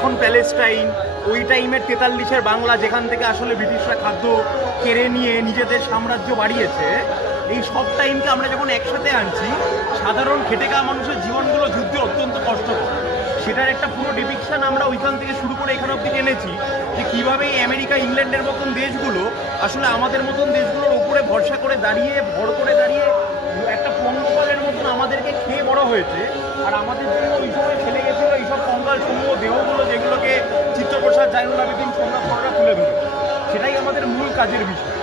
এখন প্যালেস্টাইন, ওই টাইমের তেতাল্লিশের বাংলা যেখান থেকে আসলে ব্রিটিশরা খাদ্য কেড়ে নিয়ে নিজেদের সাম্রাজ্য বাড়িয়েছে, এই সব টাইমকে আমরা যখন একসাথে আনছি, সাধারণ খেটে খাওয়া মানুষের জীবনগুলো যুদ্ধে অত্যন্ত কষ্টকর। সেটার একটা পুরো ডিপিকশান আমরা ওইখান থেকে শুরু করে এখানে অব্দি টেনেছি যে কীভাবে আমেরিকা, ইংল্যান্ডের মতন দেশগুলো আসলে আমাদের মতন দেশগুলোর উপরে ভরসা করে দাঁড়িয়ে, ভর করে দাঁড়িয়ে একটা পঙ্গপালের মতন আমাদেরকে খেয়ে বড় হয়েছে, আর আমাদের জাইনুল আবেদিন সন্ধ্যা বড়রা তুলে ধরে সেটাই আমাদের মূল কাজের বিষয়।